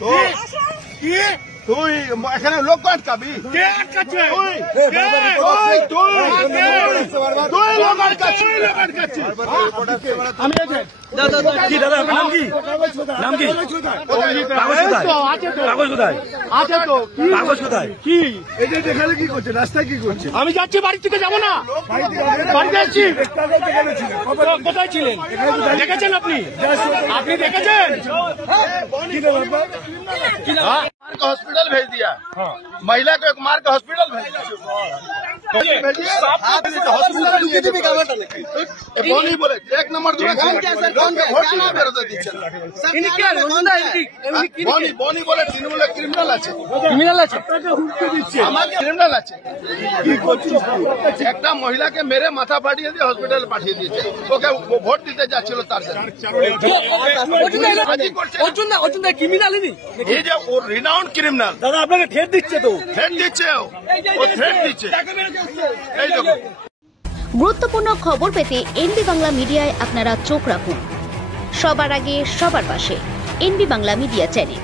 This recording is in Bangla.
তো কি তুই এখানে লোক আটকাবি? কে আটকাচ্ছে? তুই লোক আটকাচ্ছিস। আমি কি দাদা আপনার নাম কি? নাম কি? কাগজ কোথায়? কাগজ কোথায়? আছে তো কাগজ কোথায়? কি এটা দেখালে কি করছে? রাস্তায় কি করছে? আমি যাচ্ছি, বাড়ি থেকে যাবো না, বাড়িতে যাচ্ছি। কোথায় ছিলেন? দেখেছেন আপনি? আপনি দেখেছেন? हॉस्पिटल भेज दिया, महिला को एक मार के हॉस्पिटल भेज दिया। बोनी बोले एक नंबर बोनी बोले तृणमूल क्रिमिनाल আছে, ক্রিমিনাল আছে। আমাকে ক্রিমিনাল আছে। কি করছিস? একটা মহিলাকে মেরে মাথা ফাটিয়ে দিয়ে হসপিটালে পাঠিয়ে দিয়েছে। ওকে ভোট দিতে যাচ্ছিল তার জন্য। অর্জুন দা ক্রিমিনালই এই যে ও রিনাউন্ড ক্রিমিনাল দাদা আপনাকে ঠেট দিচ্ছে তো। থ্রেট দিচ্ছে, ও থ্রেট দিচ্ছে। এই দেখো, গুরুত্বপূর্ণ খবর পেতে এনবি বাংলা মিডিয়ায় আপনারা চোখ রাখুন। সবার আগে সবার পাশে এনবি বাংলা মিডিয়া চ্যানেল।